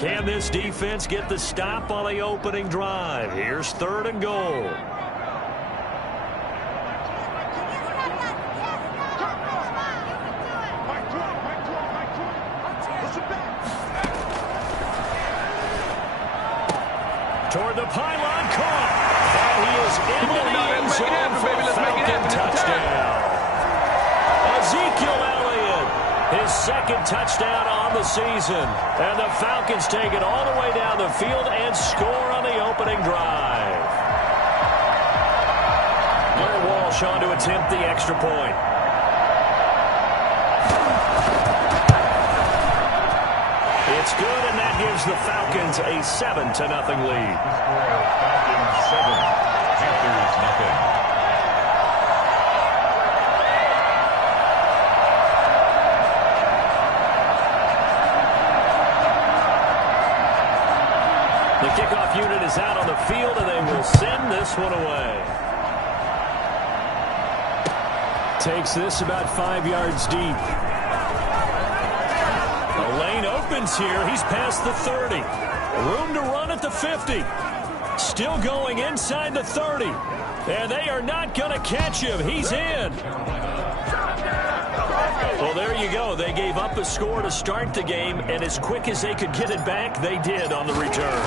Can this defense get the stop on the opening drive? Here's 3rd and goal. Toward the pylon, caught. And he is into the end zone for a Falcon touchdown. Ezekiel Elliott, his 2nd touchdown on the season. And the Falcons take it all the way down the field and score on the opening drive. Blair Walsh on to attempt the extra point. It's good, and that gives the Falcons a 7-0 lead. Falcons 7, Panthers nothing. The kickoff unit is out on the field, and they will send this one away. Takes this about 5 yards deep. The lane opens here. He's past the 30. Room to run at the 50. Still going inside the 30. And they are not going to catch him. He's in. Well, there you go. They gave up a score to start the game, and as quick as they could get it back, they did on the return.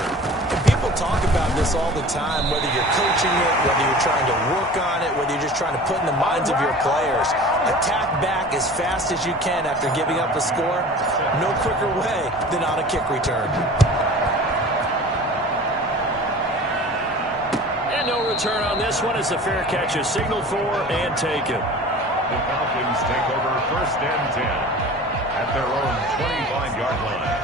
People talk about this all the time, whether you're coaching it, whether you're trying to work on it, whether you're just trying to put in the minds of your players. Attack back as fast as you can after giving up a score. No quicker way than on a kick return. And no return on this one as the fair catch is signaled for and taken. The Falcons take over 1st and 10 at their own 25-yard line.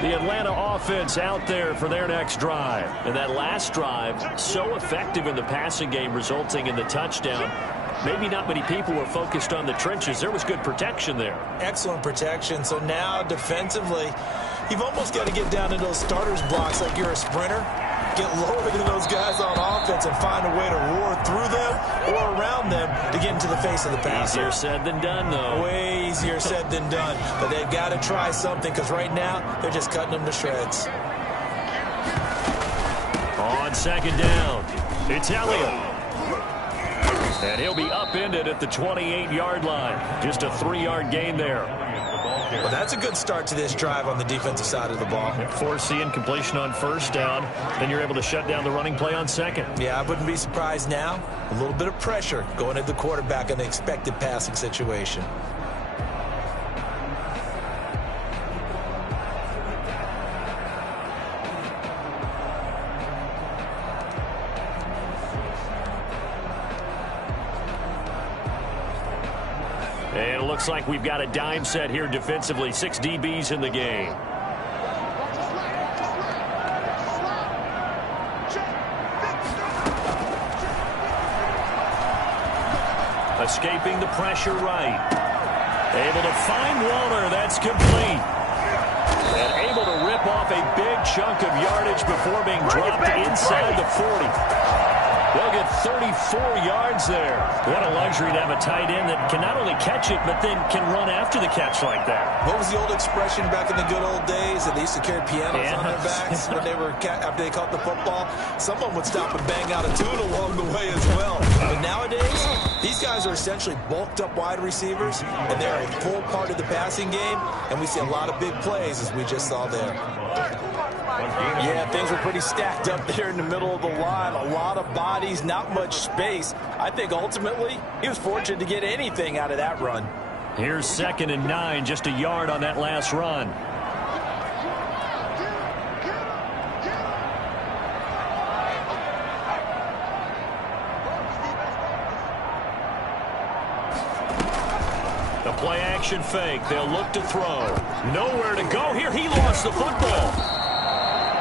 The Atlanta offense out there for their next drive. And that last drive, so effective in the passing game, resulting in the touchdown. Maybe not many people were focused on the trenches. There was good protection there. Excellent protection. So now defensively, you've almost got to get down to those starters blocks like you're a sprinter. Get lower than those guys on offense and find a way to roar through them or around them to get into the face of the passer. Easier said than done, though. Way easier said than done. But they've got to try something because right now they're just cutting them to shreds. On 2nd down, it's Elliott. And he'll be upended at the 28-yard line. Just a 3-yard gain there. Well, that's a good start to this drive on the defensive side of the ball. Force the incompletion on 1st down. Then you're able to shut down the running play on 2nd. Yeah, I wouldn't be surprised now. A little bit of pressure going at the quarterback in the expected passing situation. And it looks like we've got a dime set here defensively. 6 DBs in the game. Escaping the pressure right. Able to find Waller. That's complete. And able to rip off a big chunk of yardage before being dropped inside the 40. They'll get 34 yards there. What a luxury to have a tight end that can not only catch it, but then can run after the catch like that. What was the old expression back in the good old days that they used to carry pianos on their backs when they were after they caught the football? Someone would stop and bang out a tune along the way as well. But nowadays, these guys are essentially bulked up wide receivers, and they're a full part of the passing game, and we see a lot of big plays as we just saw there. Yeah, things were pretty stacked up there in the middle of the line. A lot of bodies, not much space. I think ultimately he was fortunate to get anything out of that run. Here's 2nd and 9, just a yard on that last run. The play action fake. They'll look to throw. Nowhere to go here. He lost the football.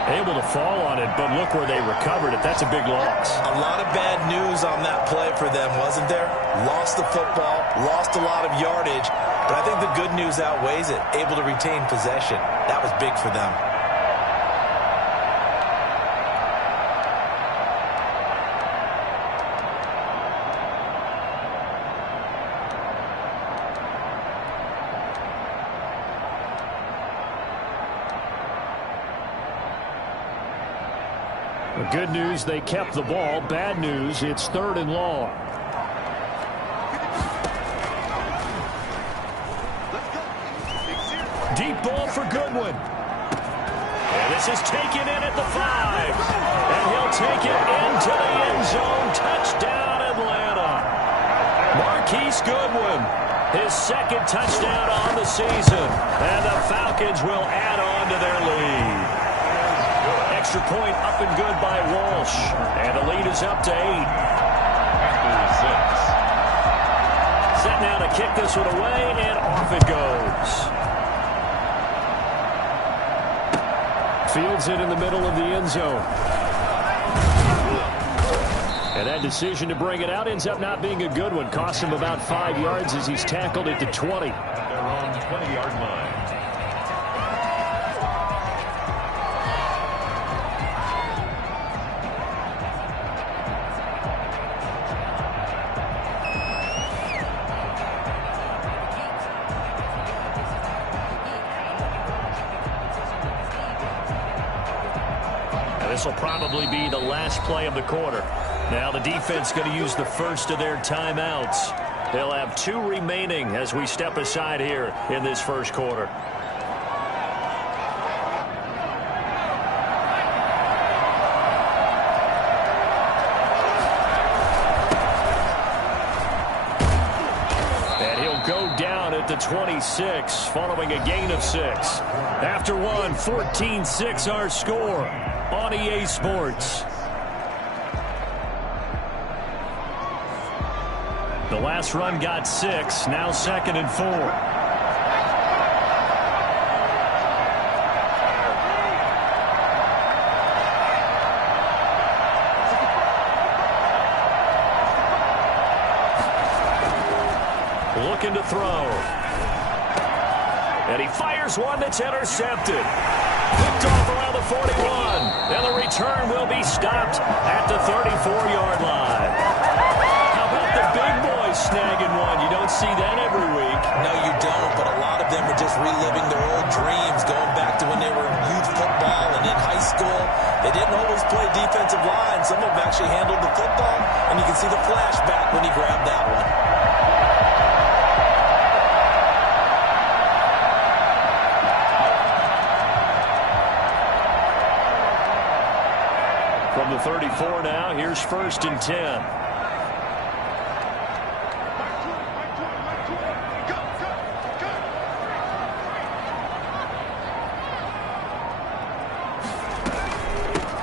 Able to fall on it, but look where they recovered it. That's a big loss. A lot of bad news on that play for them, wasn't there? Lost the football, lost a lot of yardage, but I think the good news outweighs it. Able to retain possession. That was big for them. The good news, they kept the ball. Bad news, it's 3rd and long. Deep ball for Goodwin. And this is taken in at the 5. And he'll take it into the end zone. Touchdown, Atlanta. Marquise Goodwin, his 2nd touchdown on the season. And the Falcons will add on to their lead. Extra point up and good by Walsh. And the lead is up to 8. Panthers 6. Set now to kick this one away, and off it goes. Fields it in the middle of the end zone. And that decision to bring it out ends up not being a good one. Costs him about 5 yards as he's tackled at the 20. At their own 20-yard line. This will probably be the last play of the quarter. Now the defense going to use the first of their timeouts. They'll have 2 remaining as we step aside here in this first quarter. And he'll go down at the 26 following a gain of 6. After one, 14-6 our score on EA Sports. The last run got 6, now 2nd and 4. Looking to throw. And he fires one that's intercepted. Picked off around the 41. And the return will be stopped at the 34-yard line. How about the big boys snagging one? You don't see that every week. No, you don't, but a lot of them are just reliving their old dreams, going back to when they were in youth football and in high school. They didn't always play defensive line. Some of them actually handled the football, and you can see the flashback when he grabbed that one. From the 34 now, here's 1st and 10.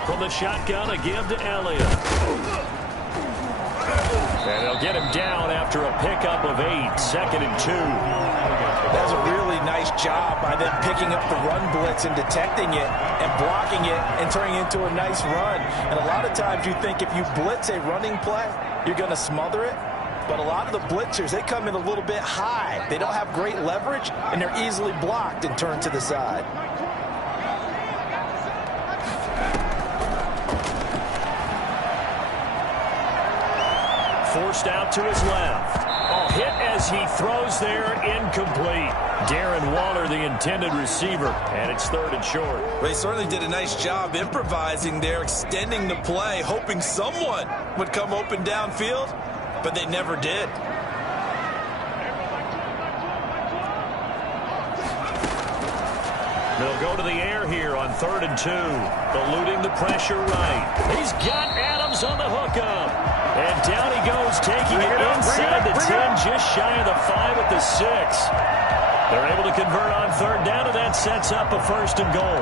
From the shotgun, a give to Elliott. And they'll get him down after a pickup of 8, 2nd and 2. That's a really nice job by them picking up the run blitz and detecting it and blocking it and turning it into a nice run. And a lot of times you think if you blitz a running play, you're going to smother it. But a lot of the blitzers, they come in a little bit high. They don't have great leverage, and they're easily blocked and turned to the side. Forced out to his left. A hit as he throws there, incomplete. Darren Waller, the intended receiver, and it's 3rd and short. They certainly did a nice job improvising there, extending the play, hoping someone would come open downfield, but they never did. They'll go to the air here on 3rd and 2. Eluding the pressure right. He's got Adams on the hookup. And down he goes, taking it inside the 10, just shy of the 5 at the 6. They're able to convert on 3rd down, and that sets up a 1st and goal.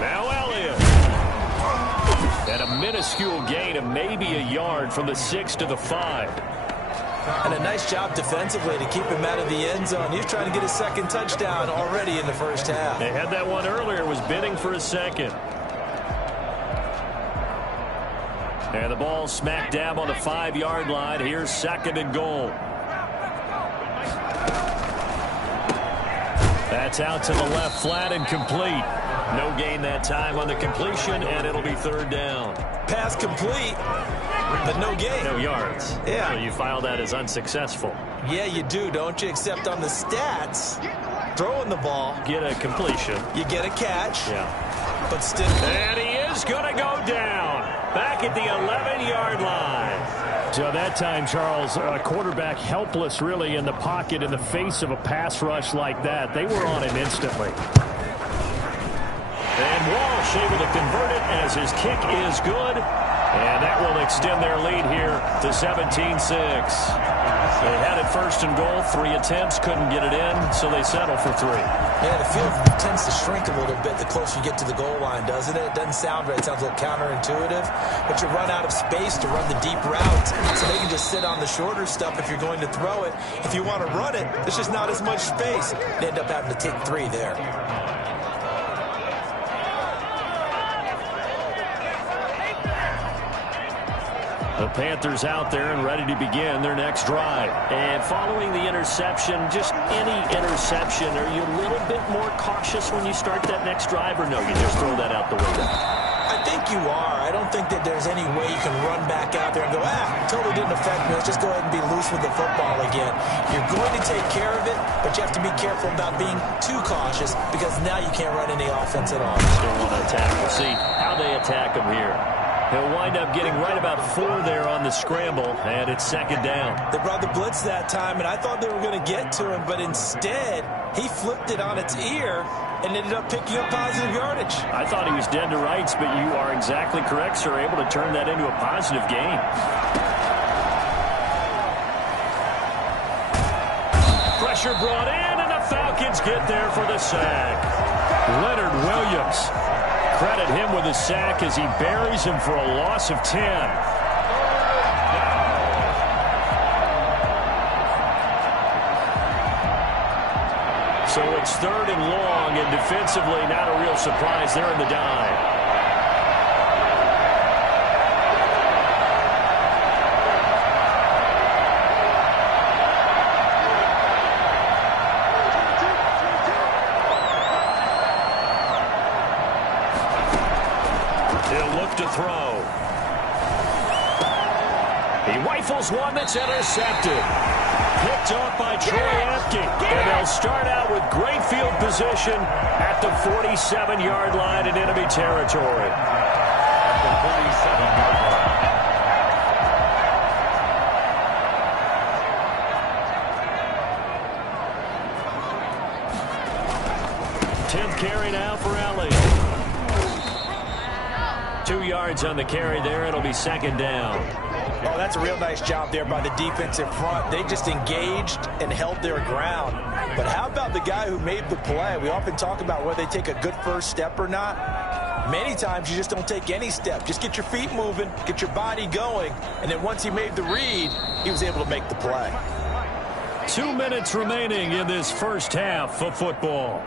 Now Elliott. And a minuscule gain of maybe a yard from the 6 to the 5. And a nice job defensively to keep him out of the end zone. He's trying to get his 2nd touchdown already in the first half. They had that one earlier, was bidding for a 2nd. And the ball smack dab on the 5-yard line. Here's 2nd and goal. That's out to the left flat and complete. No gain that time on the completion, and it'll be third down. Pass complete, but no gain. No yards. Yeah. So you file that as unsuccessful. Yeah, you do, don't you? Except on the stats, throwing the ball. Get a completion. You get a catch. Yeah. But still. And he is going to go down. Back at the 11-yard line. So that time, Charles, a quarterback helpless really in the pocket in the face of a pass rush like that. They were on him instantly. And Walsh able to convert it as his kick is good. And that will extend their lead here to 17-6. They had it first and goal. 3 attempts, couldn't get it in, so they settle for 3. Yeah, the field tends to shrink a little bit the closer you get to the goal line, doesn't it? It doesn't sound right. It sounds a little counterintuitive. But you run out of space to run the deep route, so they can just sit on the shorter stuff if you're going to throw it. If you want to run it, there's just not as much space. They end up having to take 3 there. The Panthers out there and ready to begin their next drive. And following the interception, just any interception, are you a little bit more cautious when you start that next drive, or no, you just throw that out the window? I think you are. I don't think that there's any way you can run back out there and go, totally didn't affect me. Let's just go ahead and be loose with the football again. You're going to take care of it, but you have to be careful about being too cautious because now you can't run any offense at all. Still want to attack. We'll see how they attack them here. He'll wind up getting right about 4 there on the scramble, and it's second down. They brought the blitz that time, and I thought they were going to get to him, but instead, he flipped it on its ear and ended up picking up positive yardage. I thought he was dead to rights, but you are exactly correct, sir. Able to turn that into a positive gain. Pressure brought in, and the Falcons get there for the sack. Leonard Williams. Credit him with a sack as he buries him for a loss of 10. So it's third and long, and defensively not a real surprise there in the dive. To throw. He rifles one that's intercepted. Picked off by Troy Apke. And they'll start out with great field position at the 47-yard line in enemy territory. At the 47-yard line. 10th carry now for Alley. 2 yards on the carry there. It'll be second down. Oh, that's a real nice job there by the defensive front. They just engaged and held their ground. But how about the guy who made the play? We often talk about whether they take a good first step or not. Many times you just don't take any step. Just get your feet moving, get your body going, and then once he made the read, he was able to make the play. 2 minutes remaining in this first half of football.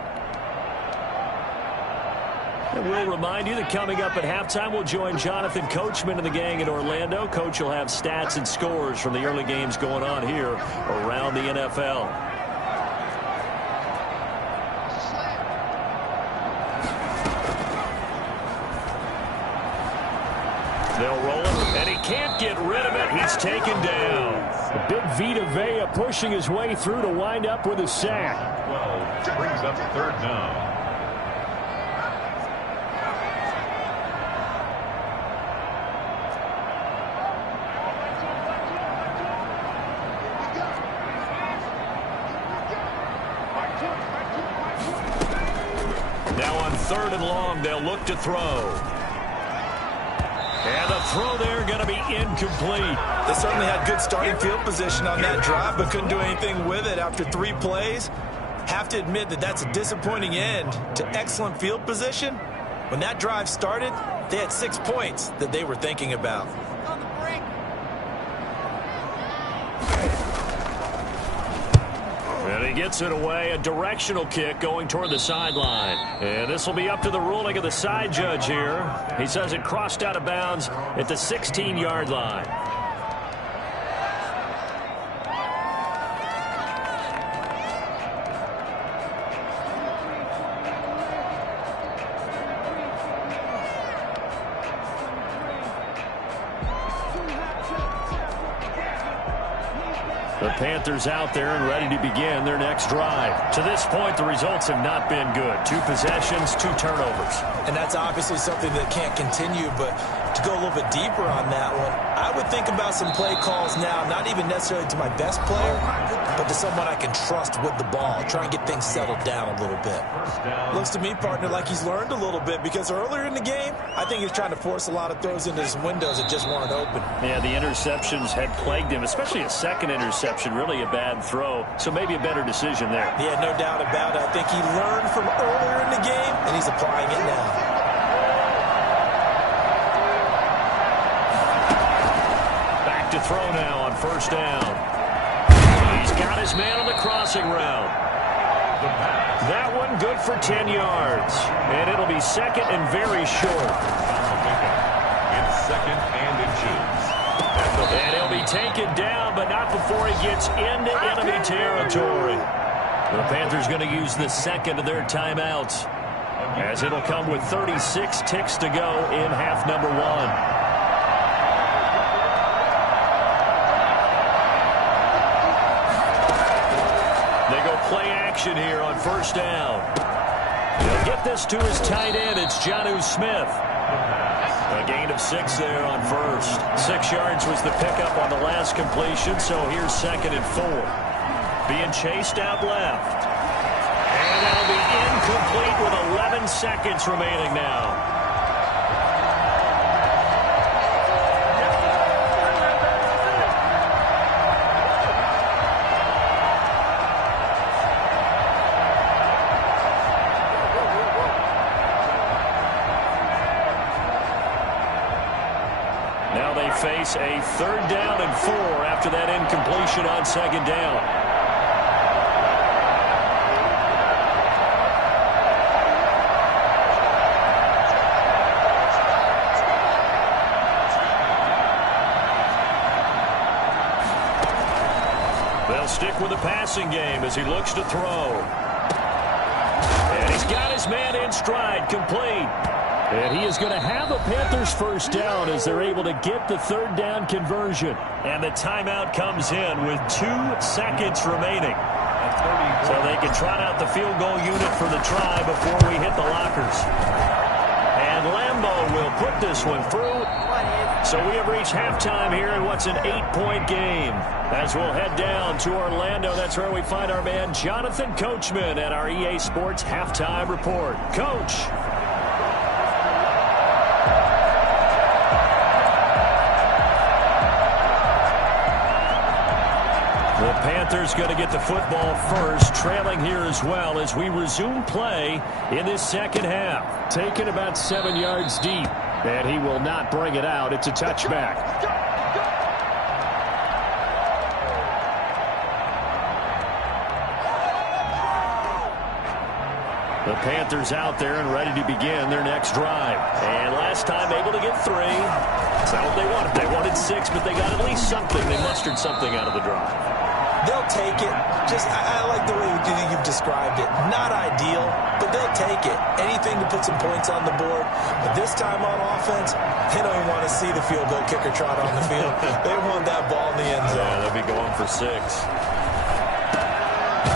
And we'll remind you that coming up at halftime, we'll join Jonathan Coachman and the gang in Orlando. Coach will have stats and scores from the early games going on here around the NFL. They'll roll him, and he can't get rid of it. He's taken down. The big Vita Vea pushing his way through to wind up with a sack. 12 brings up third down. Third and long, they'll look to throw. And the throw there going to be incomplete. They certainly had good starting field position on that drive, but couldn't do anything with it after 3 plays. Have to admit that that's a disappointing end to excellent field position. When that drive started, they had 6 points that they were thinking about. And he gets it away, a directional kick going toward the sideline. And this will be up to the ruling of the side judge here. He says it crossed out of bounds at the 16-yard line. The Panthers out there and ready to begin their next drive. To this point, the results have not been good. 2 possessions, 2 turnovers. And that's obviously something that can't continue, but to go a little bit deeper on that one, I would think about some play calls now, not even necessarily to my best player, but to someone I can trust with the ball. Try and get things settled down a little bit. Looks to me, partner, like he's learned a little bit, because earlier in the game, I think he was trying to force a lot of throws into his windows that just weren't open. Yeah, the interceptions had plagued him, especially a second interception, really a bad throw. So maybe a better decision there. Yeah, no doubt about it. I think he learned from earlier in the game, and he's applying it now. Back to throw now on first down. He's got his man on the crossing route. That one good for 10 yards. And it'll be second and very short. It's second and inches. And he'll be taken down, but not before he gets into enemy territory. The Panthers going to use the second of their timeouts, as it'll come with 36 ticks to go in half number 1. Play action here on first down. He'll get this to his tight end. It's Jonnu Smith. A gain of 6 there on first. 6 yards was the pickup on the last completion, so here's second and 4. Being chased out left. And that'll be incomplete with 11 seconds remaining now. Face a 3rd down and 4 after that incompletion on 2nd down. They'll stick with the passing game as he looks to throw. And he's got his man in stride, complete. And he is going to have a Panthers first down as they're able to get the 3rd down conversion. And the timeout comes in with 2 seconds remaining. So they can trot out the field goal unit for the try before we hit the lockers. And Lambeau will put this one through. So we have reached halftime here in what's an 8-point game. As we'll head down to Orlando, that's where we find our man Jonathan Coachman at our EA Sports Halftime Report. Coach. The Panthers going to get the football first, trailing here as well as we resume play in this second half. Taken about 7 yards deep, and he will not bring it out. It's a touchback. The Panthers out there and ready to begin their next drive. And last time able to get 3. That's not what they wanted. They wanted 6, but they got at least something. They mustered something out of the drive. They'll take it. I like the way you've described it. Not ideal, but they'll take it. Anything to put some points on the board. But this time on offense, they don't even want to see the field goal kicker trot on the field. They want that ball in the end zone. Yeah, they'll be going for 6.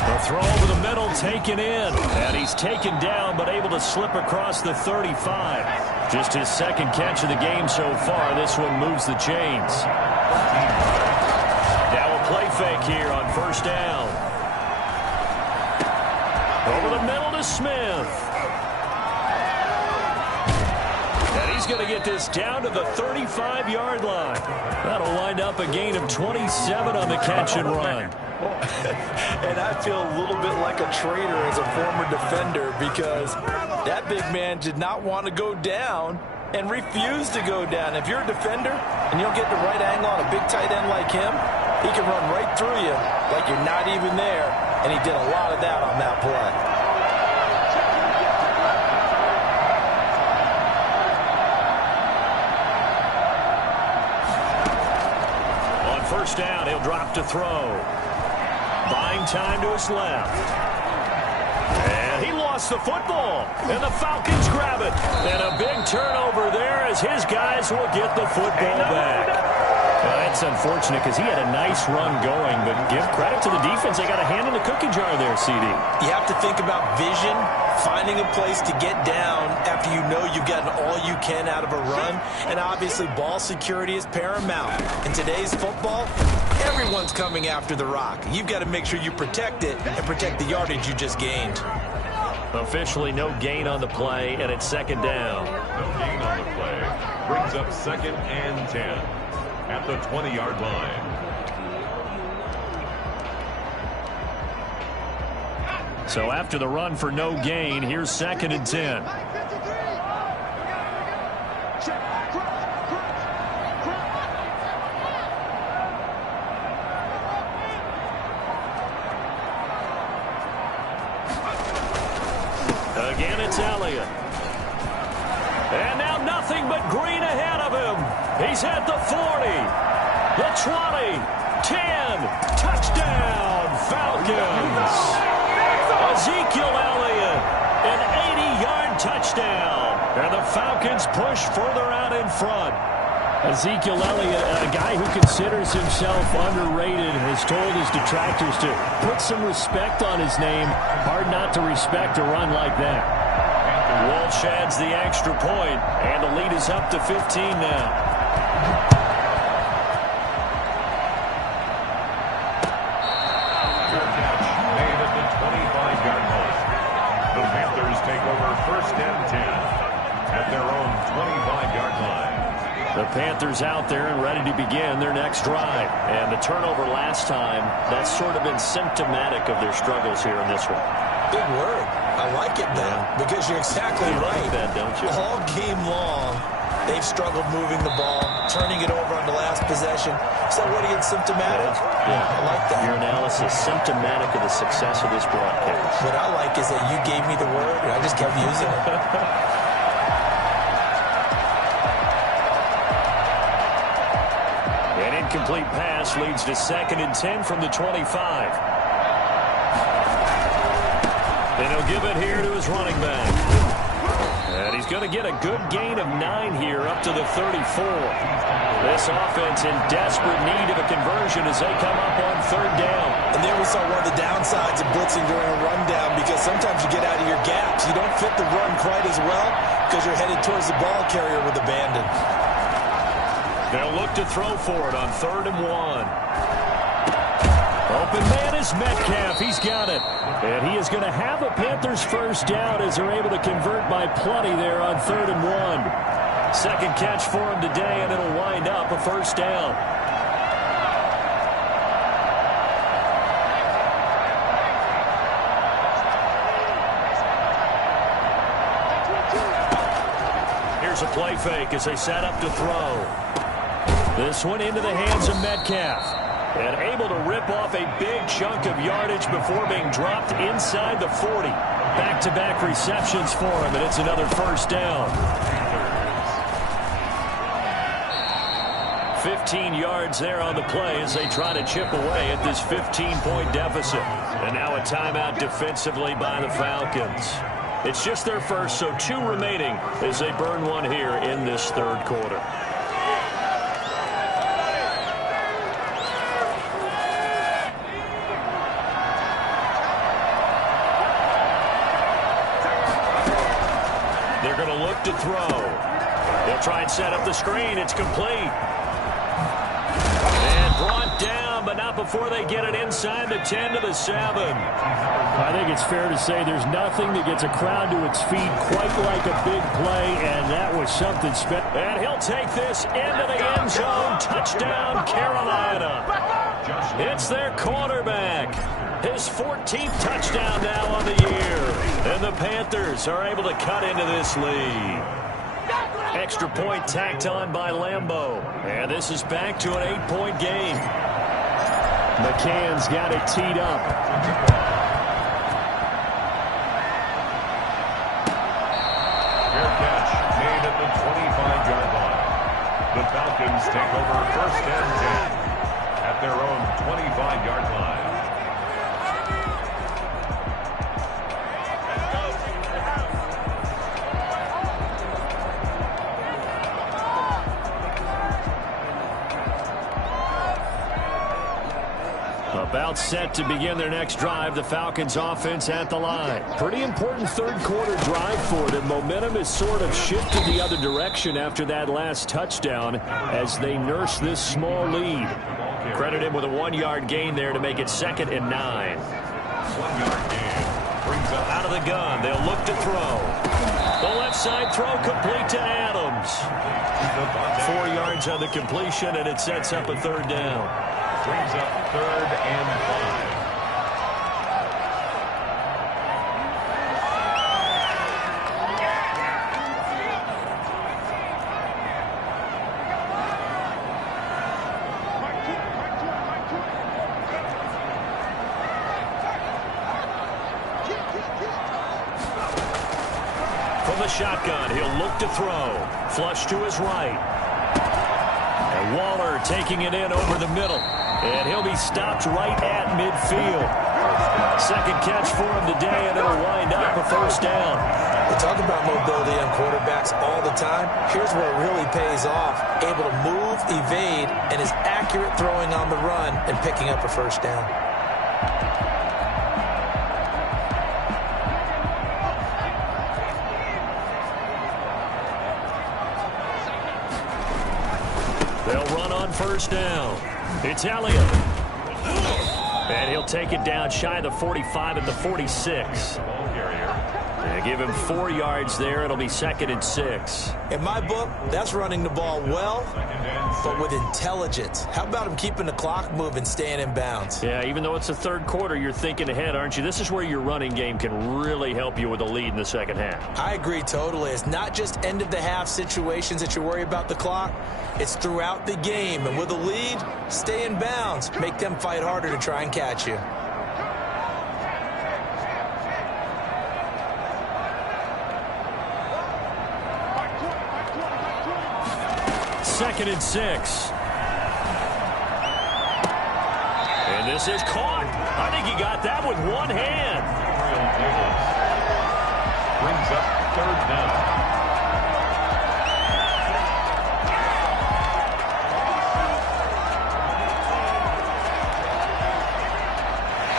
The throw over the middle taken in. And he's taken down, but able to slip across the 35. Just his 2nd catch of the game so far. This one moves the chains. Play fake here on first down. Over the middle to Smith. And he's going to get this down to the 35-yard line. That'll wind up a gain of 27 on the catch and run. And I feel a little bit like a traitor as a former defender because that big man did not want to go down and refused to go down. If you're a defender and you don't get the right angle on a big tight end like him, he can run right through you like you're not even there, and he did a lot of that on that play. On first down, he'll drop to throw. Buying time to his left. And he lost the football, and the Falcons grab it. And a big turnover there as his guys will get the football back. That's unfortunate because he had a nice run going, but give credit to the defense. They got a hand in the cookie jar there, CD. You have to think about vision, finding a place to get down after you know you've gotten all you can out of a run, and obviously ball security is paramount. In today's football, everyone's coming after the rock. You've got to make sure you protect it and protect the yardage you just gained. Officially no gain on the play, and it's second down. No gain on the play. Brings up 2nd and 10 at the 20-yard line. So after the run for no gain, here's 2nd and 10. Again, it's Elliott. And now nothing but green ahead of him. He's at the 40, the 20, 10. Touchdown, Falcons. Ezekiel Elliott, an 80-yard touchdown. And the Falcons push further out in front. Ezekiel Elliott, a guy who considers himself underrated, has told his detractors to put some respect on his name. Hard not to respect a run like that. Walsh adds the extra point, and the lead is up to 15 now. Fair catch made at the 25-yard line. The Panthers take over 1st and 10 at their own 25-yard line. The Panthers out there and ready to begin their next drive. And the turnover last time, that's sort of been symptomatic of their struggles here in this one. Big word. I like it, though, because you're exactly right. Like that, don't you? All game long, they've struggled moving the ball, turning it over on the last possession. So what do you get symptomatic? Yeah, I like that. Your analysis symptomatic of the success of this broadcast. What I like is that you gave me the word, and I just kept using it. An incomplete pass leads to 2nd and 10 from the 25. And he'll give it here to his running back. And he's going to get a good gain of 9 here up to the 34. This offense in desperate need of a conversion as they come up on 3rd down. And there we saw one of the downsides of blitzing during a rundown, because sometimes you get out of your gaps. You don't fit the run quite as well because you're headed towards the ball carrier with abandon. They'll look to throw for it on 3rd and 1. Open man is Metcalf. He's got it. And he is going to have a Panthers first down as they're able to convert by plenty there on 3rd and 1. Second catch for him today, and it'll wind up a first down. Here's a play fake as they set up to throw. This one into the hands of Metcalf. And able to rip off a big chunk of yardage before being dropped inside the 40. Back-to-back receptions for him, and it's another first down. 15 yards there on the play as they try to chip away at this 15-point deficit. And now a timeout defensively by the Falcons. It's just their first, so 2 remaining as they burn one here in this 3rd quarter. They're going to look to throw. They'll try and set up the screen. It's complete. And brought down, but not before they get it inside the 10 to the 7. I think it's fair to say there's nothing that gets a crowd to its feet quite like a big play, and that was something special. And he'll take this into the end zone. Touchdown, Carolina. It's their quarterback. His 14th touchdown now on the year. And the Panthers are able to cut into this lead. Extra point tacked on by Lambeau. And this is back to an 8-point game. McCann's got it teed up. Fair catch made at the 25-yard line. The Falcons take over 1st and 10 at their own 25-yard line. About set to begin their next drive, the Falcons offense at the line. Pretty important third quarter drive for them. Momentum has sort of shifted the other direction after that last touchdown as they nurse this small lead. Credit him with a 1-yard gain there to make it 2nd and 9. 1-yard gain. Brings up Out of the gun, they'll look to throw. The left side throw complete to Adams. 4 yards on the completion, and it sets up a 3rd down. Brings up 3rd and 5. From the shotgun, he'll look to throw. Flush to his right. And Waller taking it in over the middle. And he'll be stopped right at midfield. 2nd catch for him today, and it'll wind up a 1st down. We talk about mobility on quarterbacks all the time. Here's where it really pays off. Able to move, evade, and is accurate throwing on the run and picking up a 1st down. They'll run on 1st down. It's Elliott. And he'll take it down shy of the 45 at the 46. And give him 4 yards there. It'll be 2nd and 6. In my book, that's running the ball well, but with intelligence. How about him keeping the clock moving, staying in bounds? Yeah, even though it's the 3rd quarter, you're thinking ahead, aren't you? This is where your running game can really help you with a lead in the 2nd half. I agree totally. It's not just end-of-the-half situations that you worry about the clock. It's throughout the game. And with a lead, stay in bounds. Make them fight harder to try and catch you. Second and 6. And this is caught. I think he got that with one hand. Brings up 3rd down.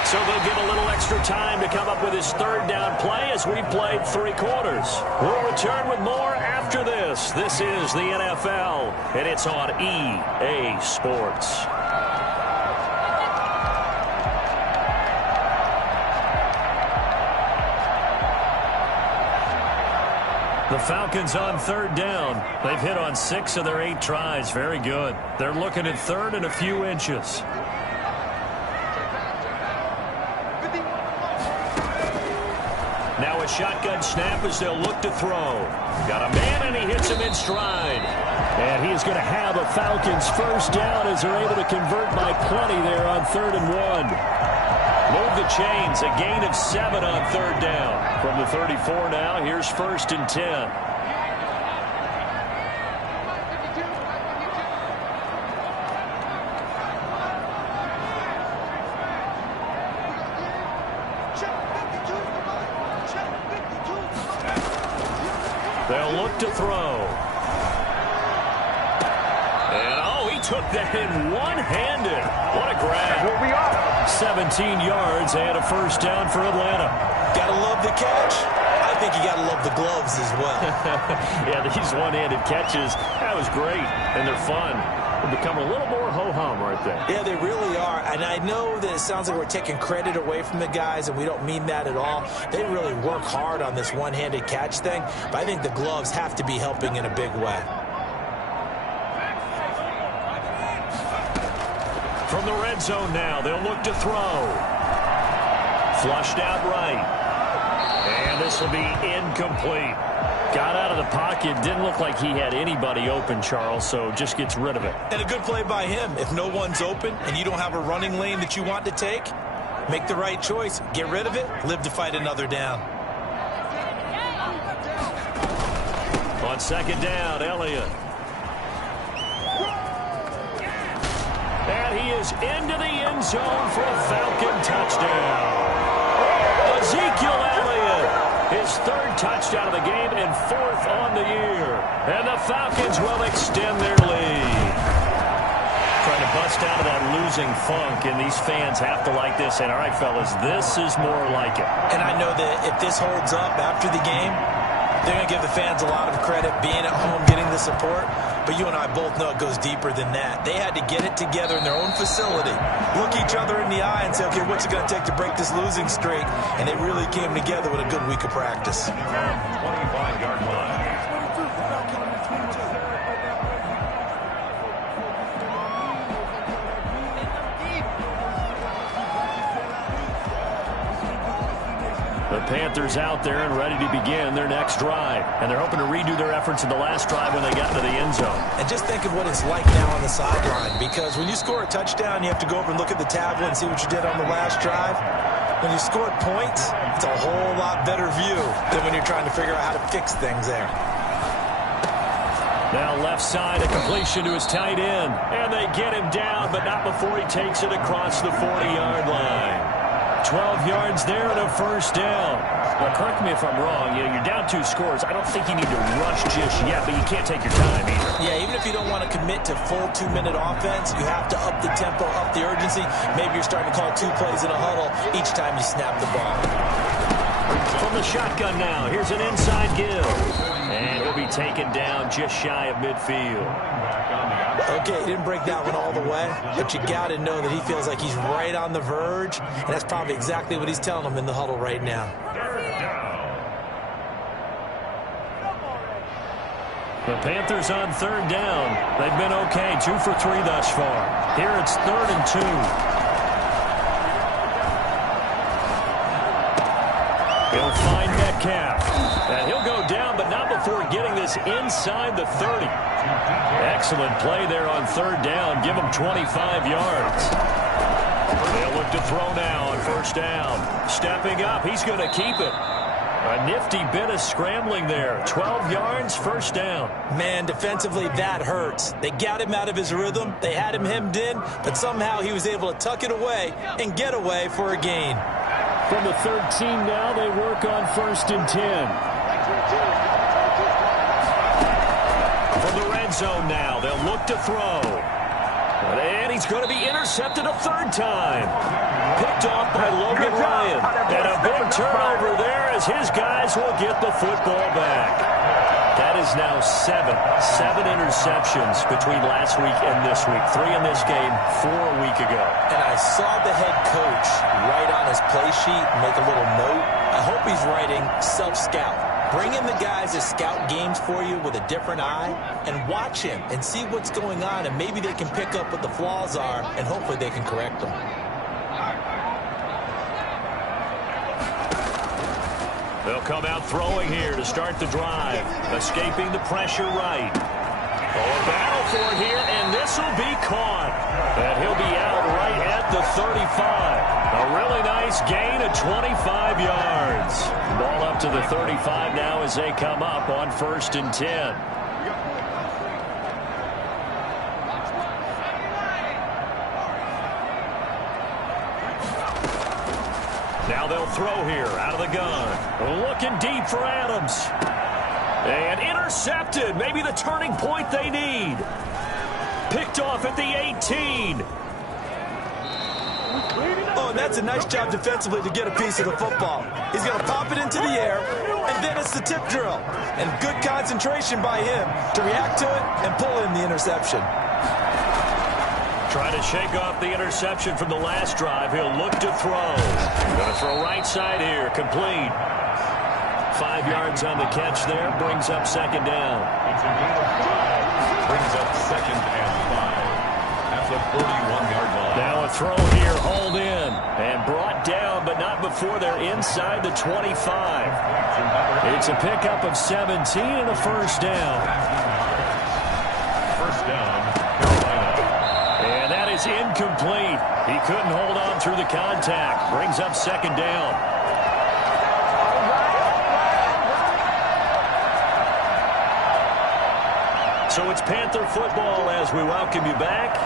So they'll get a little extra time to come up with his 3rd down play as we played 3 quarters. We'll return with more after this. This is the NFL, and it's on EA Sports. The Falcons on 3rd down. They've hit on 6 of their 8 tries. Very good. They're looking at 3rd and a few inches. Now a shotgun snap as they'll look to throw. Got a man, and he hits him in stride. And he is going to have a Falcons 1st down as they're able to convert by plenty there on 3rd and 1. Move the chains, a gain of 7 on 3rd down. From the 34 now, here's 1st and 10. They'll look to throw. And, oh, he took that in one-handed. What a grab. 17 yards and a 1st down for Atlanta. Gotta love the catch. I think you gotta love the gloves as well. Yeah, these one-handed catches, that was great, and they're fun. They become a little more ho-hum right there. Yeah, they really are. And I know that it sounds like we're taking credit away from the guys, and we don't mean that at all. They really work hard on this one-handed catch thing, but I think the gloves have to be helping in a big way. From the red zone now, they'll look to throw. Flushed out right. And this will be incomplete. Got out of the pocket. Didn't look like he had anybody open, Charles, so just gets rid of it. And a good play by him. If no one's open and you don't have a running lane that you want to take, make the right choice. Get rid of it. Live to fight another down. On 2nd down, Elliott. And he is into the end zone for a Falcon touchdown. Ezekiel Elliott, his 3rd touchdown of the game and 4th on the year. And the Falcons will extend their lead. Trying to bust out of that losing funk, and these fans have to like this. And, all right, fellas, this is more like it. And I know that if this holds up after the game, they're going to give the fans a lot of credit being at home, getting the support. But you and I both know it goes deeper than that. They had to get it together in their own facility, look each other in the eye and say, okay, what's it going to take to break this losing streak? And they really came together with a good week of practice. 25-yard line. The Panthers out there and ready to begin their next drive. And they're hoping to redo their efforts in the last drive when they got into the end zone. And just think of what it's like now on the sideline, because when you score a touchdown, you have to go over and look at the tablet and see what you did on the last drive. When you scored points, it's a whole lot better view than when you're trying to figure out how to fix things there. Now left side, a completion to his tight end. And they get him down, but not before he takes it across the 40-yard line. 12 yards there and a first down. Now, correct me if I'm wrong. You're down 2 scores. I don't think you need to rush just yet, but you can't take your time either. Yeah, even if you don't want to commit to full 2-minute offense, you have to up the tempo, up the urgency. Maybe you're starting to call 2 plays in a huddle each time you snap the ball. From the shotgun now, here's an inside give. And he'll be taken down just shy of midfield. Okay, he didn't break that one all the way, but you got to know that he feels like he's right on the verge, and that's probably exactly what he's telling them in the huddle right now. The Panthers on third down. They've been okay, 2 for 3 thus far. Here it's 3rd and 2. He'll find Metcalf. And he'll go down, but not before getting this inside the 30. Excellent play there on third down. Give him 25 yards. They'll look to throw now on first down. Stepping up, he's going to keep it. A nifty bit of scrambling there. 12 yards, first down. Man, defensively, that hurts. They got him out of his rhythm. They had him hemmed in, but somehow he was able to tuck it away and get away for a gain. From the 13 now, they work on 1st and 10. From the red zone now, they'll look to throw. And he's going to be intercepted a 3rd time. Picked off by Logan Ryan. And a big turnover there as his guys will get the football back. That is now 7 interceptions between last week and this week. 3 in this game, 4 a week ago. And I saw the head coach write on his play sheet, make a little note. I hope he's writing self-scout. Bring in the guys that scout games for you with a different eye and watch him and see what's going on, and maybe they can pick up what the flaws are, and hopefully they can correct them. They'll come out throwing here to start the drive. Escaping the pressure right. A battle for it here, and this will be caught. And he'll be out right at the 35. A really nice gain of 25 yards. Ball up to the 35 now as they come up on 1st and 10. Now they'll throw here out of the gun. Looking deep for Adams. And intercepted. Maybe the turning point they need. Picked off at the 18. Oh, and that's a nice job defensively to get a piece of the football. He's going to pop it into the air, and then it's the tip drill. And good concentration by him to react to it and pull in the interception. Trying to shake off the interception from the last drive. He'll look to throw. Going to throw right side here. Complete. 5 yards on the catch there. Brings up 2nd down. Brings up 2nd and 5. That's a 31-yard line. Now a throw here. Hauled in. And brought down, but not before they're inside the 25. It's a pickup of 17 and a first down. First down, Carolina. And that is incomplete. He couldn't hold on through the contact. Brings up 2nd down. So it's Panther football as we welcome you back.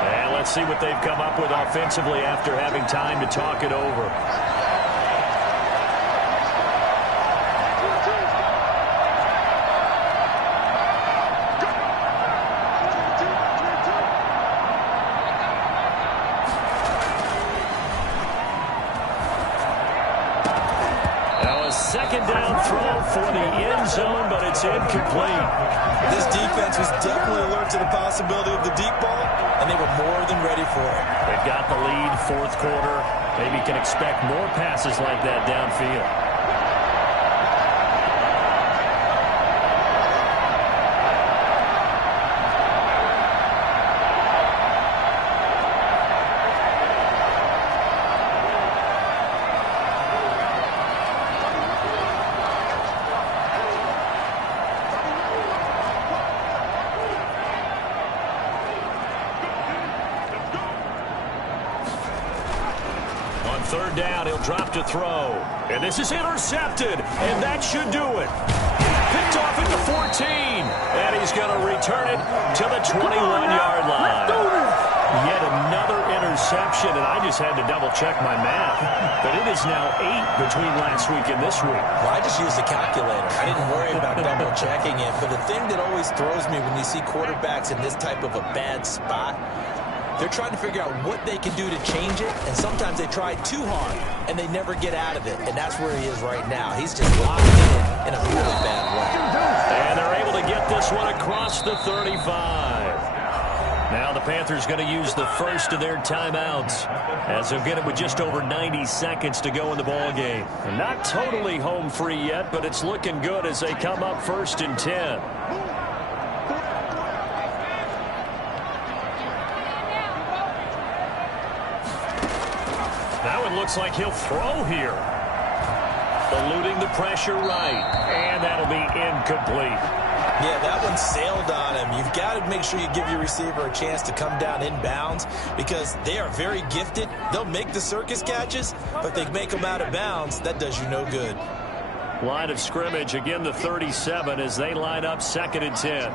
And let's see what they've come up with offensively after having time to talk it over. second down throw for the end zone, but it's incomplete. This defense was definitely alert to the possibility of the deep ball, and they were more than ready for it. They've got the lead, fourth quarter. Maybe can expect more passes like that downfield. Third down, he'll drop to throw. And this is intercepted, and that should do it. Picked off at the 14, and he's going to return it to the 21-yard line. Yet another interception, and I just had to double-check my math. But it is now 8 between last week and this week. Well, I just used a calculator. I didn't worry about double-checking it. But the thing that always throws me when you see quarterbacks in this type of a bad spot, they're trying to figure out what they can do to change it, and sometimes they try too hard, and they never get out of it, and that's where he is right now. He's just locked in a really bad way. And they're able to get this one across the 35. Now the Panthers going to use the first of their timeouts, as they'll get it with just over 90 seconds to go in the ball game. And not totally home free yet, but it's looking good as they come up 1st and 10. Looks like he'll throw here. Eluding the pressure right. And that'll be incomplete. Yeah, that one sailed on him. You've got to make sure you give your receiver a chance to come down inbounds because they are very gifted. They'll make the circus catches, but they make them out of bounds. That does you no good. Line of scrimmage, again the 37 as they line up 2nd and 10.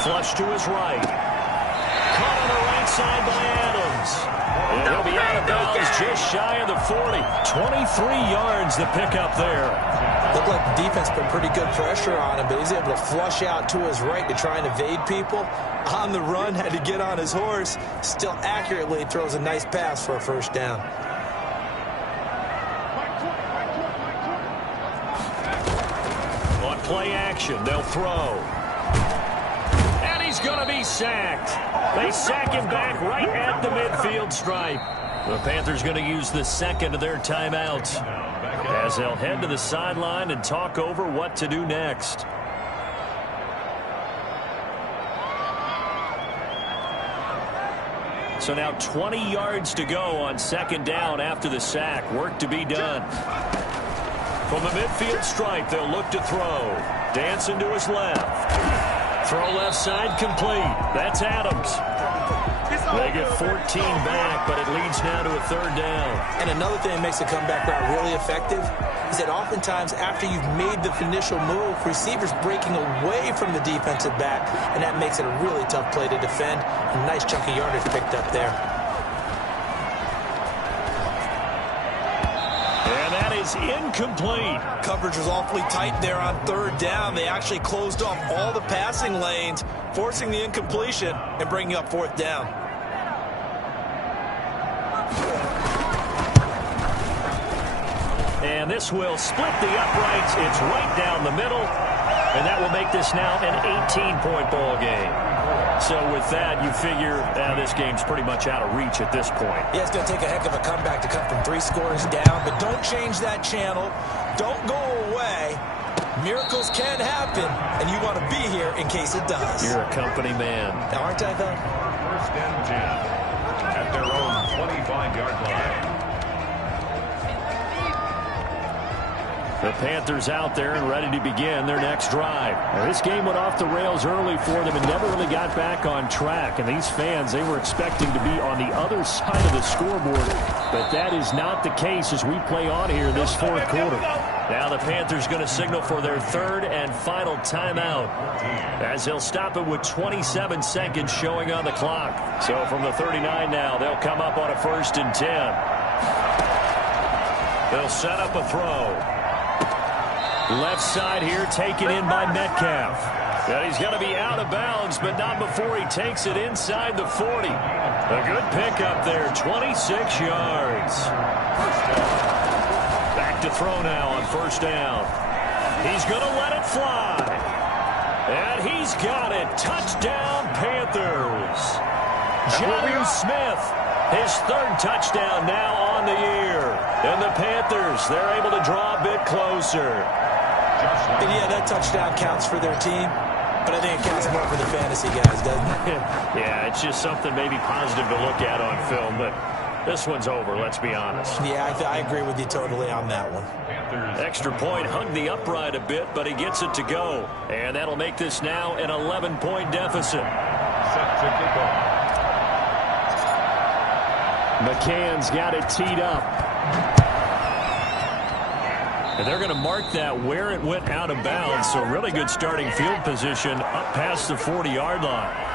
Flush to his right. Caught on the right side by Adams. And he'll be out of bounds just shy of the 40. 23 yards the pickup there. Looked like the defense put pretty good pressure on him, but he's able to flush out to his right to try and evade people. On the run, had to get on his horse. Still accurately throws a nice pass for a first down. On play action, they'll throw. He's going to be sacked. They sack him back right at the midfield stripe. The Panthers going to use the second of their timeouts as they'll head to the sideline and talk over what to do next. So now 20 yards to go on 2nd down after the sack. Work to be done. From the midfield stripe, they'll look to throw. Dancing to his left. Throw left side complete. That's Adams. They get 14 back, but it leads now to a 3rd down. And another thing that makes the comeback route really effective is that oftentimes after you've made the initial move, receivers breaking away from the defensive back, and that makes it a really tough play to defend. A nice chunk of yardage picked up there. Is incomplete. Coverage was awfully tight there on 3rd down. They actually closed off all the passing lanes, forcing the incompletion and bringing up 4th down. And this will split the uprights. It's right down the middle, and that will make this now an 18-point ball game. So with that, you figure this game's pretty much out of reach at this point. Yeah, it's going to take a heck of a comeback to come from 3 scores down, but don't change that channel. Don't go away. Miracles can happen, and you want to be here in case it does. You're a company man. Aren't I, though? 1st and 10 at their own 25-yard line. The Panthers out there and ready to begin their next drive. Now, this game went off the rails early for them and never really got back on track. And these fans, they were expecting to be on the other side of the scoreboard. But that is not the case as we play on here this 4th quarter. Now the Panthers going to signal for their 3rd and final timeout, as they'll stop it with 27 seconds showing on the clock. So from the 39 now, they'll come up on a 1st and 10. They'll set up a throw. Left side here taken in by Metcalf. And he's going to be out of bounds, but not before he takes it inside the 40. A good pickup there, 26 yards. Back to throw now on first down. He's going to let it fly. And he's got it. Touchdown, Panthers. Jonnu Smith, his third touchdown now on the year. And the Panthers, they're able to draw a bit closer. And yeah, that touchdown counts for their team, but I think it counts more for the fantasy guys, doesn't it? Yeah, it's just something maybe positive to look at on film, but this one's over, let's be honest. Yeah, I agree with you totally on that one. Extra point hugged the upright a bit, but he gets it to go. And that'll make this now an 11-point deficit. Set to kick off. McCann's got it teed up. And they're going to mark that where it went out of bounds, so really good starting field position up past the 40-yard line.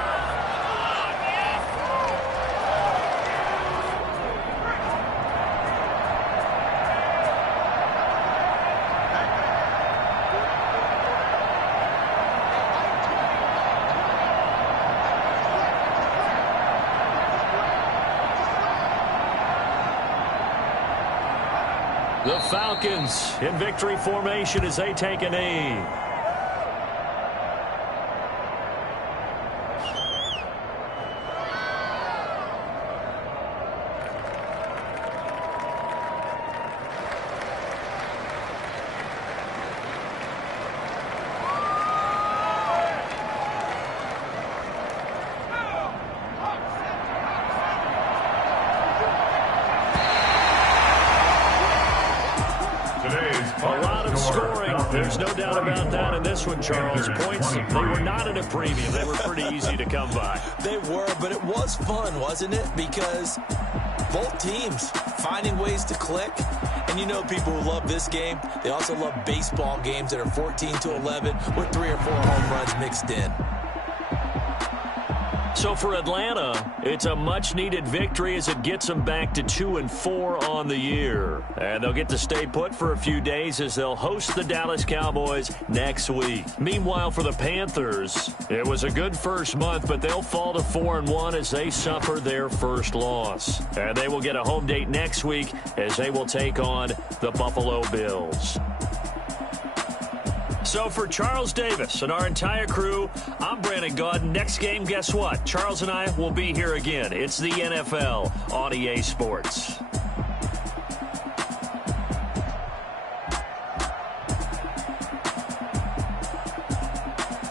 The Falcons in victory formation as they take a knee. There's no doubt about that in this one, Charles. Points, they were not at a premium. They were pretty easy to come by. They were, but it was fun, wasn't it? Because both teams finding ways to click. And you know people who love this game, they also love baseball games that are 14-11 with 3 or 4 home runs mixed in. So for Atlanta, it's a much-needed victory as it gets them back to 2-4 on the year. And they'll get to stay put for a few days as they'll host the Dallas Cowboys next week. Meanwhile, for the Panthers, it was a good first month, but they'll fall to 4-1 as they suffer their first loss. And they will get a home date next week as they will take on the Buffalo Bills. So for Charles Davis and our entire crew, I'm Brandon Gaudin. Next game, guess what? Charles and I will be here again. It's the NFL on EA Sports.